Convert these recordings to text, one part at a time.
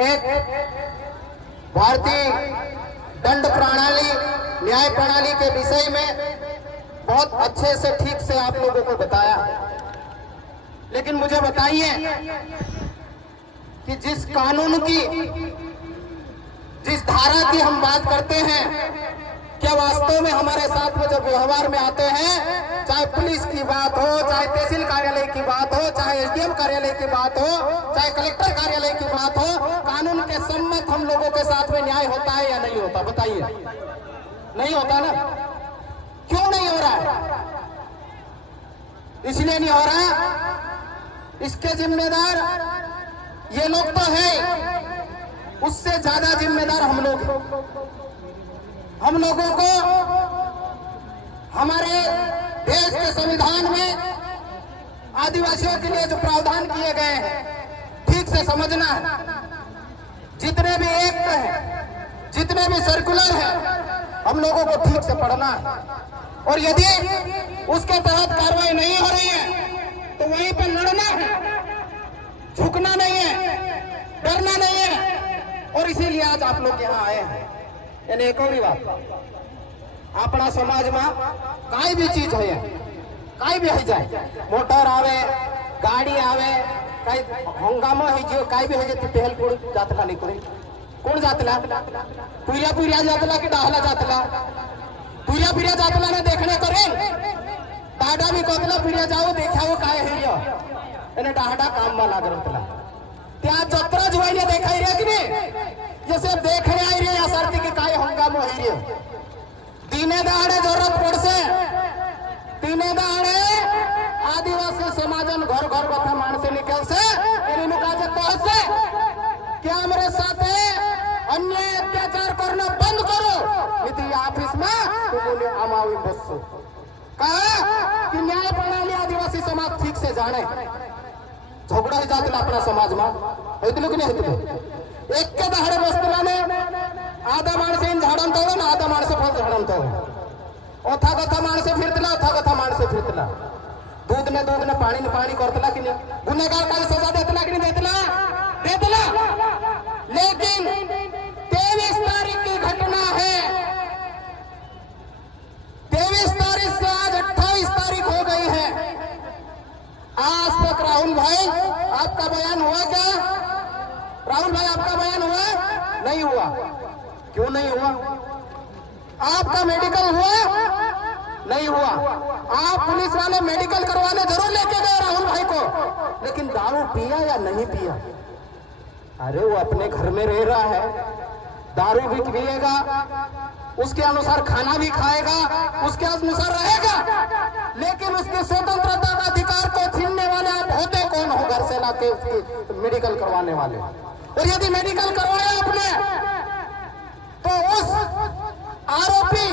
एक भारतीय दंड प्रणाली, न्याय प्रणाली के विषय में बहुत अच्छे से ठीक से आप लोगों को बताया। लेकिन मुझे बताइए कि जिस कानून की, जिस धारा की हम बात करते हैं, क्या वास्तव में हमारे साथ में जब व्यवहार में आते हैं, चाहे पुलिस की बात हो, चाहे तहसील कार्यालय की बात हो, चाहे एसडीएम कार्यालय की बात हो, चाहे कलेक्टर कार्यालय की बात हो, कानून के सम्मत हम लोगों के साथ में न्याय होता है या नहीं होता? बताइए। नहीं होता ना? क्यों नहीं हो रहा है? इसलिए नहीं हो रहा, इसके जिम्मेदार ये लोग तो है, उससे ज्यादा जिम्मेदार हम लोग। हम लोगों को हमारे देश के संविधान में आदिवासियों के लिए जो प्रावधान किए गए हैं ठीक से समझना है। जितने भी एक्ट हैं, जितने भी सर्कुलर हैं, हम लोगों को ठीक से पढ़ना है। और यदि उसके तहत कार्रवाई नहीं हो रही है तो वहीं पर लड़ना है, झुकना नहीं है, डरना नहीं है। और इसीलिए आज आप लोग यहाँ आए हैं। यानी एक और बात, अपना समाज में काई भी चीज है, काई भी है जाए, मोटर आवे, गाड़ी आवे, काई हंगामा है जो काई भी है जाती, पहल कोण जातला नहीं कोई, कौन जातला? पुरिया पुरिया जातला कि डाहला जातला? पुरिया पुरिया जातला ने देखने करे, डाडा भी कोतला पुरिया जाओ देखाओ काय है यो, एने डाहडा काम में लाग रहा। त्या जत्रा जुआई देखा ही कि नहीं, ये सिर्फ देखने आई रही है सर्दी की काय हंगामा हो रही है। दीने दहाड़े जरूरत पड़से, दीने दहाड़े आदिवासी समाजन घर घर बता मानसे निकल से पहुंचे क्या हमारे साथ अन्याय अत्याचार करना बंद करो। यदि ऑफिस में तुमने अमावी बसो कहा कि न्याय प्रणाली आदिवासी समाज ठीक से जाने, झगड़ा ही जाते अपना समाज में होते कि नहीं होते? एक के दहाड़े बसते आधा माणसे झाडांत ना आधा माणसे फल झाडांत ओथा कथा माणसे फिरतला, ओथा कथा माणसे फिरतला, दूध ने पाणी करतला कि नहीं? गुन्हेगार का सजा देतला कि नहीं देतला? देतला। लेकिन 23 तारीख की घटना है, 23 तारीख से आज 28 तारीख हो गई है। आज तक राहुल भाई आपका बयान हुआ क्या? राहुल भाई आपका बयान हुआ? नहीं हुआ। क्यों नहीं हुआ? आपका मेडिकल हुआ? नहीं हुआ। आप पुलिस वाले मेडिकल करवाने जरूर लेके गए राहुल भाई को, लेकिन दारू पिया या नहीं पिया? अरे वो अपने घर में रह रहा है, दारू भी पिएगा, उसके अनुसार खाना भी खाएगा, उसके अनुसार रहेगा, लेकिन उसके स्वतंत्रता का अधिकार को छीनने वाले आप होते कौन हो? घर से लाके उसकी मेडिकल करवाने वाले। और यदि मेडिकल करवाया आपने तो उस आरोपी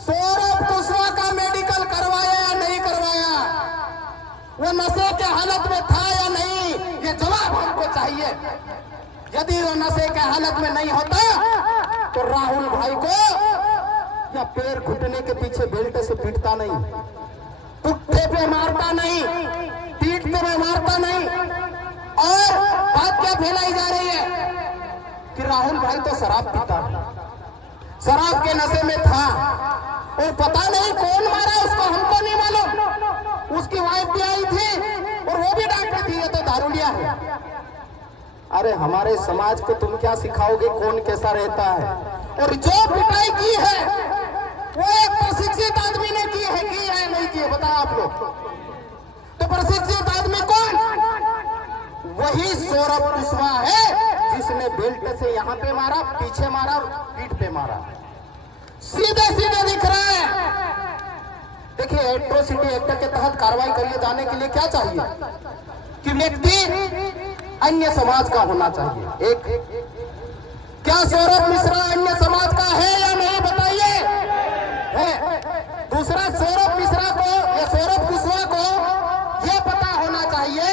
सौरभ कुशवाहा का मेडिकल करवाया या नहीं करवाया? वो नशे के हालत में था या नहीं? ये जवाब हमको चाहिए। यदि वो नशे के हालत में नहीं होता तो राहुल भाई को या पैर घुटने के पीछे बेल्ट से पीटता नहीं, पुट्ठे पे मारता नहीं, पीठ पे मारता नहीं। और बात क्या फैलाई जा रही है कि राहुल भाई तो शराब पीता, शराब के नशे में था और पता नहीं कौन मारा उसको, हमको नहीं मालूम। उसकी वाइफ भी आई थी और वो भी डॉक्टर थी, ये तो दारूडिया है। अरे हमारे समाज को तुम क्या सिखाओगे कौन कैसा रहता है? और जो पिटाई की है वो एक प्रशिक्षित आदमी ने की है या नहीं की है? बताओ आप लोग। तो प्रशिक्षित आदमी कौन? वही सौरभ कुशवाहा है जिसने बेल्ट से यहाँ पे मारा, पीछे मारा, पीठ पे मारा। सीधे सीधे दिख रहा है। देखिए, एट्रोसिटी एक्ट के तहत कार्रवाई करिए जाने के लिए क्या चाहिए कि व्यक्ति अन्य समाज का होना चाहिए। एक, क्या सौरभ मिश्रा अन्य समाज का है या नहीं? बताइए। है। दूसरा, सौरभ मिश्रा को या सौरभ कुशवाहा को यह पता होना चाहिए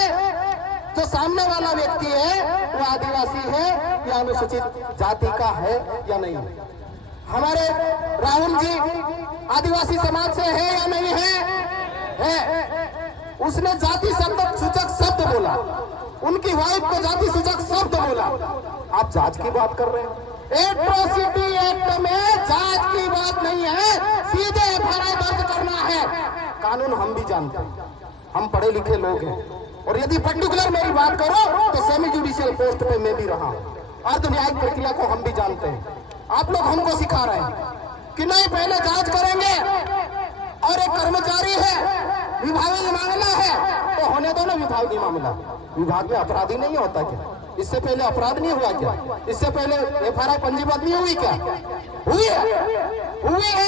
जो सामने वाला व्यक्ति है वो आदिवासी है या अनुसूचित जाति का है या नहीं। हमारे राहुल जी आदिवासी समाज से है या नहीं है? उसने जाति शब्द सूचक शब्द बोला, उनकी वाइफ को जाति सूचक शब्द बोला। जांच की बात कर रहे हैं। एट्रोसिटी एक्ट में जांच की बात नहीं है, सीधे एफआईआर दर्ज करना है। कानून हम भी जानते हैं, हम पढ़े लिखे लोग हैं, और यदि पर्टिकुलर मेरी बात करो तो सेमी जुडिशियल पोस्ट पे मैं भी रहा हूं। अर्ध न्यायिक प्रक्रिया को हम भी जानते हैं। आप लोग हमको सिखा रहे हैं कि नहीं, पहले जांच करेंगे, और एक कर्मचारी है, विभागीय मामला है तो होने दो ना विभागीय मामला। विभाग में अपराधी नहीं होता क्या? इससे पहले अपराध नहीं हुआ क्या? इससे पहले एफआईआर पंजीबद्ध नहीं हुई क्या? हुई है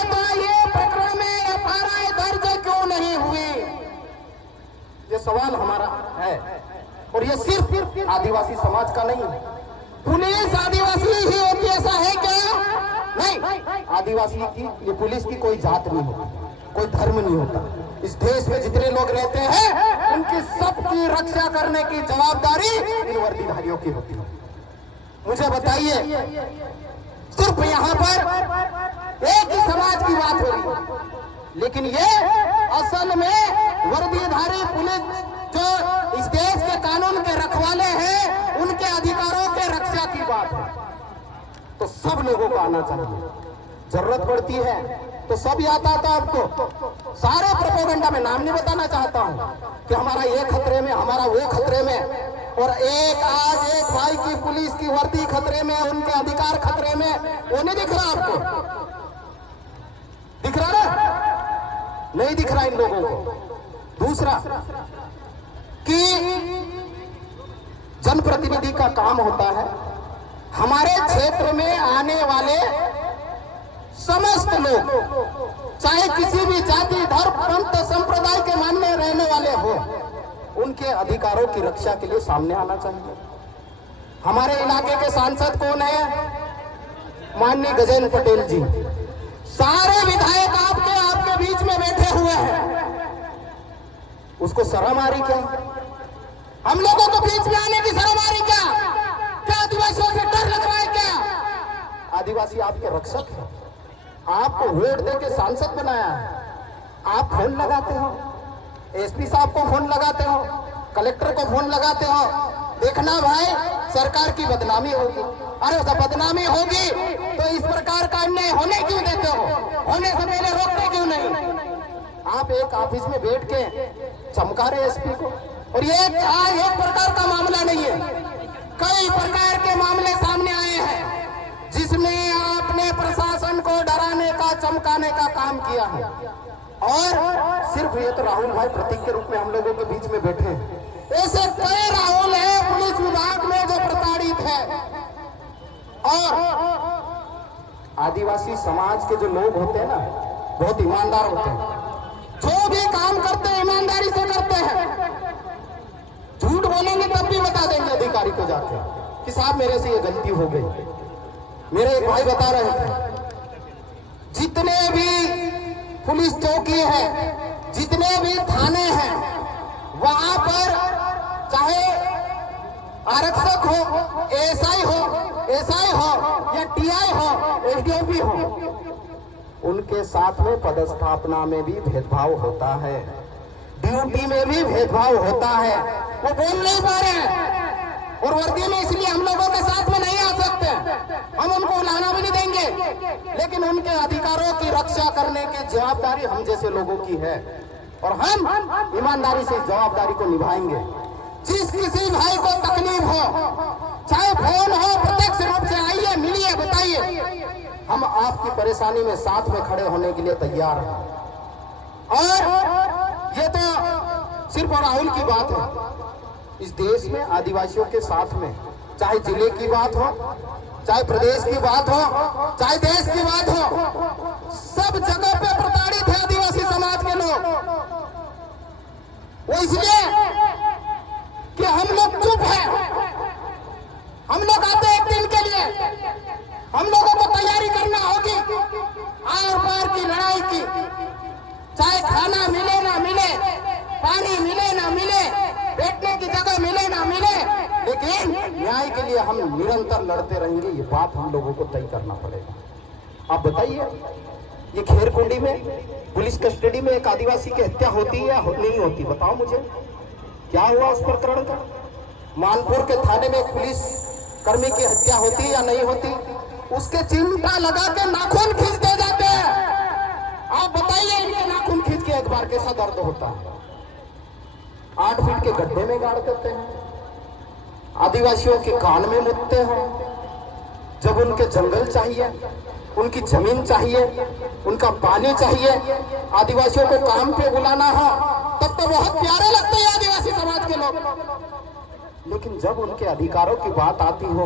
तो ये प्रकरण में एफआईआर दर्ज क्यों नहीं हुई? ये सवाल हमारा है। और ये सिर्फ आदिवासी समाज का नहीं है। पुलिस आदिवासी ही होती, ऐसा है क्या? नहीं, आदिवासी की, ये पुलिस की कोई जात नहीं होती, कोई धर्म नहीं होता। इस देश में जितने लोग रहते हैं उनकी सबकी रक्षा करने की जवाबदारी इन वर्दीधारियों की होती है। मुझे बताइए, सिर्फ यहाँ पर एक ही समाज की बात हो रही है, लेकिन ये असल में वर्दीधारी पुलिस जो इस देश के कानून के रखवाले हैं, उनके अधिकारों के रक्षा की बात है। तो सब लोगों को आना चाहिए। जरूरत पड़ती है तो सब याद आता है आपको। सारे प्रोपेगेंडा में नाम नहीं बताना चाहता हूं कि हमारा ये खतरे में, हमारा वो खतरे में, और आज एक भाई की पुलिस की वर्दी खतरे में, उनके अधिकार खतरे में, वो नहीं दिख रहा आपको? दिख रहा ना? नहीं दिख रहा इन लोगों को। दूसरा कि जनप्रतिनिधि का काम होता है हमारे क्षेत्र में आने वाले समस्त लोग, चाहे किसी भी जाति, धर्म, पंथ, संप्रदाय के मानने रहने वाले हो, उनके अधिकारों की रक्षा के लिए सामने आना चाहिए। हमारे इलाके के सांसद कौन है? माननीय गजेंद्र पटेल जी। सारे विधायक आपके बीच में बैठे हुए हैं। उसको शर्म आ रही क्या? हम लोगों को बीच में आने की शर्म आ रही क्या? क्या आदिवासियों से डर लग रहा है क्या? आदिवासी आपके रक्षक है, आपको वोट देके सांसद बनाया है। आप फोन लगाते हो, एसपी साहब को फोन लगाते हो, कलेक्टर को फोन लगाते हो, देखना भाई सरकार की बदनामी होगी। अरे जब बदनामी होगी तो इस प्रकार का अन्याय होने क्यों देते हो? होने से पहले रोकते क्यों नहीं? आप एक ऑफिस में बैठ के चमका रहे एसपी को। और ये एक प्रकार का मामला नहीं है, कई प्रकार के मामले सामने आए हैं जिसमें आपने प्रशासन को डराने का, चमकाने का काम किया है। और सिर्फ ये तो राहुल भाई प्रतीक के रूप में हम लोगों के बीच में बैठे हैं। ऐसे कई राहुल है पुलिस विभाग में जो प्रताड़ित है। और आदिवासी समाज के जो लोग होते हैं ना, बहुत ईमानदार होते हैं। जो भी काम करते हैं ईमानदारी से करते हैं। झूठ बोलेंगे तब भी बता देंगे अधिकारी को जाके कि साहब मेरे से ये गलती हो गई। मेरे एक भाई बता रहे थे, जितने भी पुलिस चौकी है, जितने भी थाने हैं, वहां पर चाहे आरक्षक हो, एएसआई हो या टीआई हो, एसडीओपी हो, उनके साथ में पदस्थापना में भी भेदभाव होता है, ड्यूटी में भी भेदभाव होता है। वो बोल नहीं पा रहे हैं और वर्दी में इसलिए हम लोगों के साथ में नहीं आ सकते। हम उनको बुलाना भी नहीं देंगे, लेकिन उनके अधिकारों की रक्षा करने की जवाबदारी हम जैसे लोगों की है और हम ईमानदारी से जवाबदारी को निभाएंगे। जिस किसी भाई को तकलीफ हो, चाहे फोन हो, प्रत्यक्ष रूप से आइए, मिलिए, बताइए, हम आपकी परेशानी में साथ में खड़े होने के लिए तैयार हैं। और ये तो सिर्फ राहुल की बात है। इस देश में आदिवासियों के साथ में चाहे जिले की बात हो, चाहे प्रदेश की बात हो, चाहे देश की बात हो, सब जगह पे प्रताड़ित है आदिवासी समाज के लोग। वो इसलिए कि हम लोग चुप हैं। हम लोग आते हैं एक दिन के लिए, हम लोगों को तैयारी करना होगी आर पार की लड़ाई की। चाहे खाना मिले ना मिले, पानी मिले ना मिले, बैठने की जगह मिले ना मिले, लेकिन न्याय के लिए हम निरंतर लड़ते रहेंगे। ये बात हम लोगों को तय करना पड़ेगा। आप बताइए, ये खेरकुंडी में पुलिस कस्टडी में एक आदिवासी की हत्या होती है या नहीं होती? बताओ मुझे, क्या हुआ उस प्रकरण का? मानपुर के थाने में एक पुलिस कर्मी की हत्या होती या नहीं होती, उसके चिमटा लगा के नाखून खींच दे जाते हैं। आप बताइए इनके नाखून खींच के एक बार कैसा दर्द होता है। 8 फीट के गड्ढे में गाड़ देते हैं, आदिवासियों के कान में मुतते हैं। जब उनके जंगल चाहिए, उनकी जमीन चाहिए, उनका पानी चाहिए, आदिवासियों को काम पे बुलाना हो, तब तो बहुत प्यारे लगते हैं आदिवासी समाज के लोग। लेकिन जब उनके अधिकारों की बात आती हो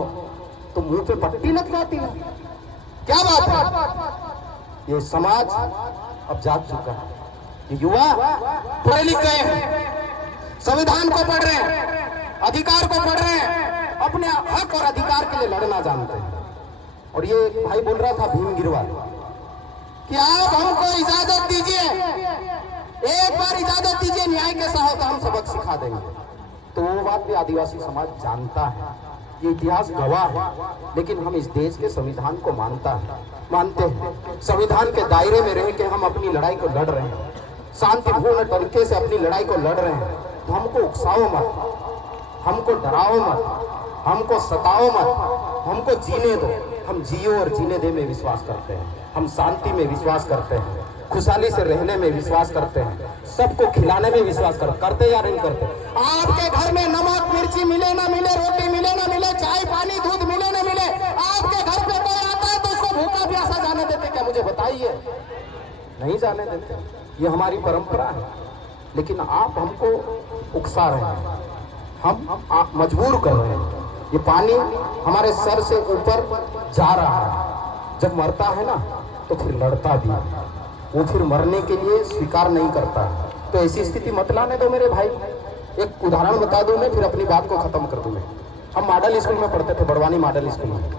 तो मुंह पे पट्टी लग जाती है। क्या बात है? ये समाज अब जाग चुका है। ये युवा पढ़े लिख गए हैं, संविधान को पढ़ रहे हैं, अधिकार को पढ़ रहे हैं, अपने हक और अधिकार के लिए लड़ना जानते हैं। और ये भाई बोल रहा था भीम गिरवाल कि आप हमको इजाजत दीजिए, एक बार इजाजत दीजिए, न्याय के सहायता हम सबक सिखा देंगे। तो वो बात भी आदिवासी समाज जानता है, ये इतिहास गवाह है। लेकिन हम इस देश के संविधान को मानते हैं। संविधान के दायरे में रह के हम अपनी लड़ाई को लड़ रहे हैं, शांतिपूर्ण तरीके से अपनी लड़ाई को लड़ रहे हैं। तो हमको उकसाओ मत, हमको डराओ मत, हमको सताओ मत, हमको जीने दो। हम जियो और जीने दे में विश्वास करते हैं, हम शांति में विश्वास करते हैं, खुशहाली से रहने में विश्वास करते हैं, सबको खिलाने में विश्वास करते या नहीं करते? आपके घर में नमक मिर्ची मिले ना मिले, रोटी मिले ना मिले, चाय पानी दूध मिले ना मिले, आपके घर पे कोई आता है तो उसको भूखा प्यासा जाने देते क्या? मुझे बताइए। नहीं जाने देते, ये हमारी परंपरा है। लेकिन आप हमको उकसा रहे हैं, हम मजबूर कर रहे हैं। ये पानी हमारे सर से ऊपर जा रहा है, जब मरता है ना तो फिर लड़ता भी है, वो फिर मरने के लिए स्वीकार नहीं करता है। तो ऐसी स्थिति मत लाने दो मेरे भाई। एक उदाहरण बता दूं मैं, फिर अपनी बात को खत्म कर दूं मैं। हम मॉडल स्कूल में पढ़ते थे, बड़वानी मॉडल स्कूल में।